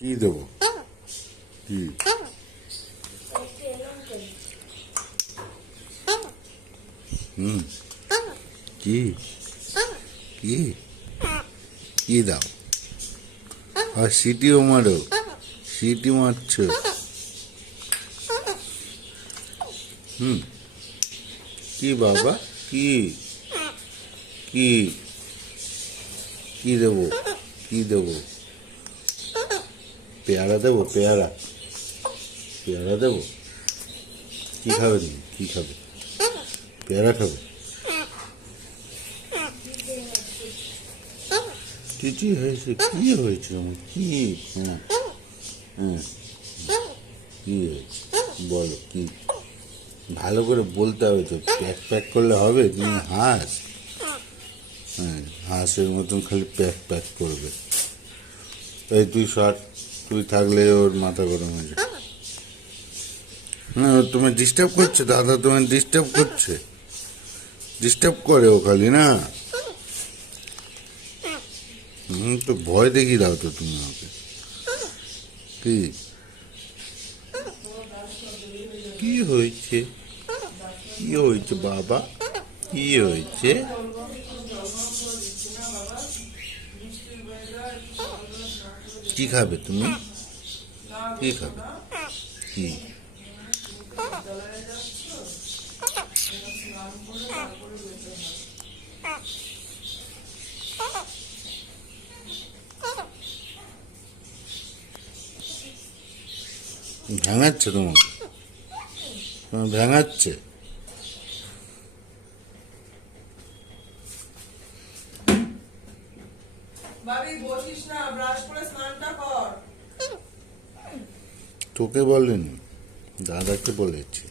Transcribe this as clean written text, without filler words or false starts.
কি দেবো? কি হুম কি কি কি দাও? আর সিটিও মারো, সিটি মারছো। হুম কি বাবা? কি কি কি দেবো? কি দেবো? পেয়ারা দেবো? পেয়ারা পেয়ারা দেবো? কি খাবে তুমি? কি খাবে? পেয়ারা খাবে? চিঠি হয়েছে? কি হয়েছে আমার? কি? হ্যাঁ হ্যাঁ কি হয়েছে বলো? কি ভালো করে বলতে হবে তো, প্যাক প্যাক করলে হবে? তুমি হাঁস, হ্যাঁ হাঁসের মতন খালি প্যাক প্যাক করবে। এই তুই সর, তুই থাকলে ওর মাথা গরম হয়ে যায়। না ও তোমায় ডিস্টার্ব করছে, দাদা তোমায় ডিস্টার্ব করছে, ডিস্টার্ব করে ও খালি না। তো ভয় দেখিয়ে দাও তো তুমি আমাকে। কি কি হয়েছে? কি হয়েছে বাবা? কি হয়েছে? কি খাবে তুমি? কি খাবে? কি ভেঙাচ্ছে তোমাকে? তোমার ভেঙাচ্ছে? বাবি বসিস না, ব্রাশ করে স্নানটা কর। তোকে বলেনি, দাদাকে বলেছি।